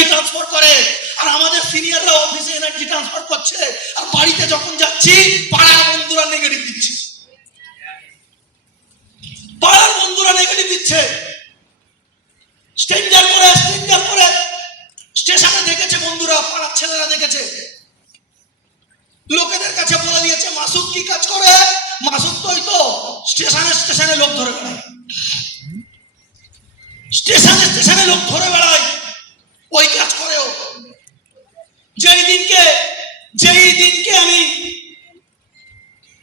Energy transfer করে, আর আমাদের সিনিয়ররা অফিসে এনার্জি ট্রান্সফার করছে, আর বাড়িতে যখন যাচ্ছি পাড়ার বন্ধুরা নেগেটিভ দিচ্ছে, পাড়ার বন্ধুরা নেগেটিভ দিচ্ছে। স্ট্রেঞ্জার করে স্টেশনে দেখেছে বন্ধুরা, পাড়ার ছেলেরা দেখেছে, লোকেদের কাছে বলে দিয়েছে মাসুদ কি কাজ করে, মাসুদ তো স্টেশনে লোক ধরে বেড়ায়, স্টেশনে লোক ধরে বেড়ায়, ওই কাজ করেও। যেই দিনকে আমি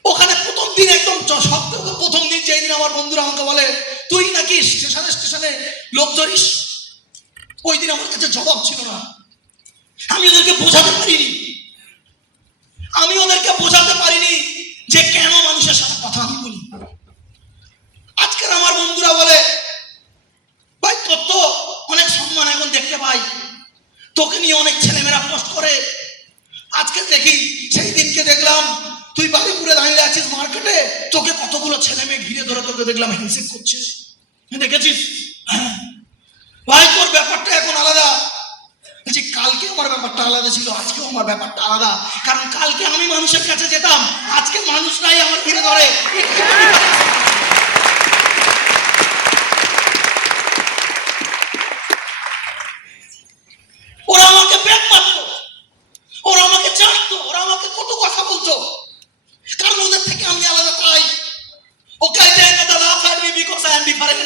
ওখানে প্রথম দিন, একদম সপ্তাহে প্রথম দিন, যেই দিন আমার বন্ধুরা আমাকে বলে তুই নাকি স্টেশনে লোক ধরিস, ওই দিন আমার কাছে জবাব ছিল না। আমি ওদেরকে বোঝাতে পারিনি যে কেন মানুষের সাথে কথা আমি বলি। আজকের আমার বন্ধুরা বলে ভাই তোর তো অনেক সম্মান এখন দেখতে পাই, তোকে নিয়ে অনেক ছেলেমেয়েরা পোস্ট করে। আজকে দেখি, সেই দিনকে দেখলাম তুই বাড়িপুরে দাঁড়িয়ে আছিস মার্কেটে, তোকে কতগুলো ছেলে মেয়ে ঘিরে ধরে তোকে দেখলাম হ্যান্ডশেক করছে, দেখেছিস? ভাই তোর ব্যাপারটা এখন আলাদা। কালকে আমার ব্যাপারটা আলাদা ছিল, আজকেও আমার ব্যাপারটা আলাদা। কারণ কালকে আমি মানুষের কাছে যেতাম, আজকে মানুষরাই আমার ঘিরে ধরে। ওরা আমাকে ব্যাগ মারতো, ওরা আমাকে চাটতো, ওরা আমাকে কত কথা বলতো, কারণ ওদের থেকে আমি আলাদা। তাই ও কাইতে না, they laugh at me because I am different.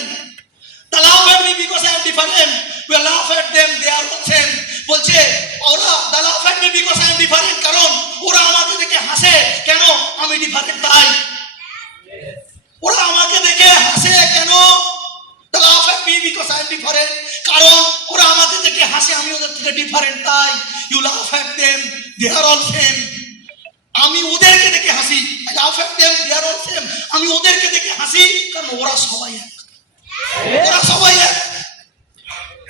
They laugh at me because I am different. We laugh at them, they are the same. বলছে ওরা they laugh at me because I am different, কারণ ওরা আমাকে দেখে হাসে, কেন আমি different তাই। ওরা আমাকে দেখে হাসে কেন, they laugh at me because I am different, কারণ ওরা আমাকে দেখে হাসে, আমি ওদের থেকে ডিফারেন্ট তাই। You laugh at them, they are all same. আমি ওদেরকে দেখে হাসি, I laugh at them, they are all same. আমি ওদেরকে দেখে হাসি কারণ ওরা সবাই এক, ওরা সবাই এক।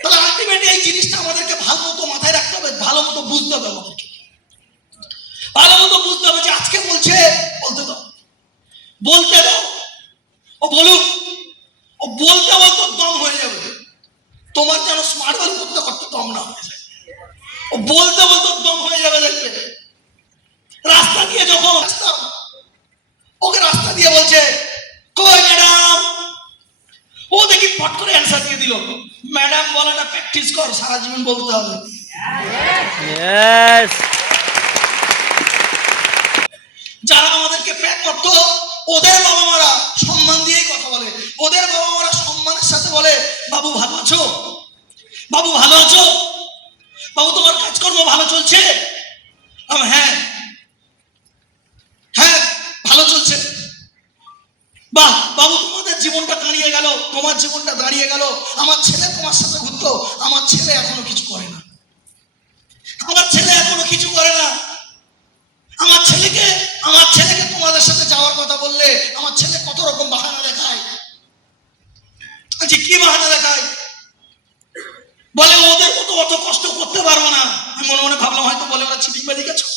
তাহলে আলটিমেটলি এই জিনিসটা আমাদেরকে ভালো মতো মাথায় রাখতে হবে, ভালো মতো বুঝতে হবে, আমাদেরকে ভালো মতো বুঝতে হবে যে আজকে বলছে বলতে দাও, ও বলুক, ও বলতে বলতে দম হয়ে যাবে। তোমার যেন স্মার্ট ওয়ার্ক করতে করতে দম না হয়ে যায়, ও বলতে বলতে দম হয়ে যাবে। দেখবে রাস্তা দিয়ে যখন আসতাম, ওকে রাস্তা দিয়ে বলছে কই ম্যাডাম, ও দেখি পট করে অ্যান্সার দিয়ে দিল, ম্যাডাম বলাটা প্র্যাকটিস কর, সারা জীবন বলতে হবে। যারা আমাদেরকে প্যাক করতো, ওদের বাবা মারা সম্মান দিয়েই কথা বলে, ওদের বাবা মারা সম্মানের সাথে বলে বাবু ভালো আছো, বাবু ভালো আছো, বাবু তোমার কাজকর্ম ভালো চলছে, হ্যাঁ হ্যাঁ ভালো চলছে। বাহ বাবু তোমাদের জীবনটা দাঁড়িয়ে গেল, তোমার জীবনটা দাঁড়িয়ে গেল। আমার ছেলে তোমার সাথে ঘুরতো, আমার ছেলে এখনো কিছু করে না, আমার ছেলে এখনো কিছু করে না। আমার ছেলেকে তোমাদের সাথে যাওয়ার কথা বললে আমার ছেলে কত রকম বাহানা দেখায়। আচ্ছা কি বাহানা দেখায়? বলে ওদের মতো অত কষ্ট করতে পারবো না। আমি মনে মনে ভাবলাম হয়তো বলে ওরা চিটিংবাজি গেছো,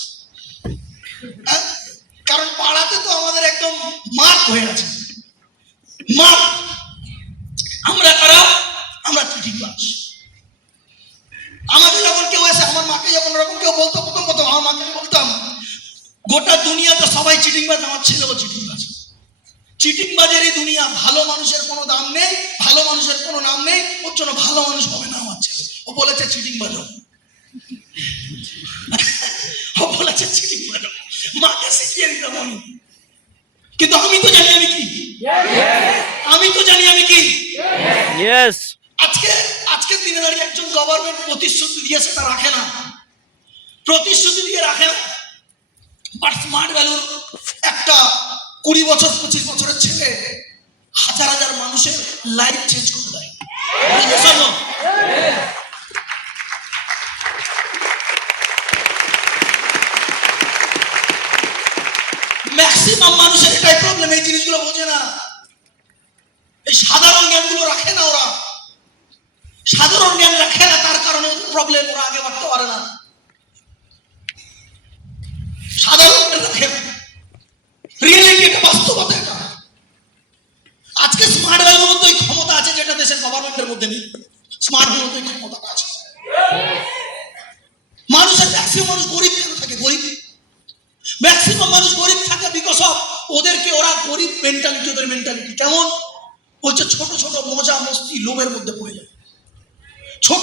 কারণ পাড়াতে তো আমাদের একদম মার্ক হয়ে আছে, মার্ক। আমরা কারা? আমরা চিটিংবাজ। আমাকে যখন কেউ এসে, আমার মাকে যখন ওরকম কেউ বলতো, প্রথম আমার মাকে বলতাম গোটা দুনিয়াতে সবাই চিটিংবাজ, আমার ছেলেও চিটিংবাজ। চিটিংবাজেরই দুনিয়া, ভালো মানুষের কোনো দাম নেই, ভালো মানুষের কোনো নাম নেই, ওর জন্য ভালো মানুষ হবে না আমার ছেলে। ও বলেছে চিটিংবাজ, ও বলেছে চিটিংবাজ, মাকে শিখিয়ে দিতাম আমি। কিন্তু আমি তো জানি আমি কি, আমি তো জানি আমি কি। আজকে দিনে দাঁড়িয়ে একজন গভর্নমেন্ট প্রতিশ্রুতি দিয়ে সেটা রাখে না, প্রতিশ্রুতি দিয়ে রাখে না, বাট স্মার্ট ভ্যালুর একটা 20 বছর 25 বছরের ছেলে হাজার হাজার মানুষের লাইফ চেঞ্জ করে দেয়। ম্যাক্সিমাম মানুষের এটাই প্রবলেম, এই জিনিসগুলো বোঝে না, এই সাধারণ জ্ঞানগুলো রাখে না। ওরা সাধারণ জ্ঞান রাখে না, তার কারণে প্রবলেম, ওরা আগে বাড়তে পারে না। সাধারণ জ্ঞান রাখে না, রিয়েলিটি এটা, বাস্তবতা এটা। আজকে স্মার্ট ভ্যালুর মধ্যে ক্ষমতা আছে যেটা দেশের গভর্নমেন্টের মধ্যে নেই, স্মার্ট ভ্যালুর মধ্যে ক্ষমতাটা আছে। ম্যাক্সিমাম মানুষ গরিব কেন থাকে? গরিব ম্যাক্সিমাম মানুষ গরিব থাকে বিকজ অফ ওদেরকে, ওরা গরিব মেন্টালিটি, ওদের মেন্টালিটি কেমন বলছে, ছোট ছোট মজা মস্তি লোভের মধ্যে পড়ে যায়। ছোট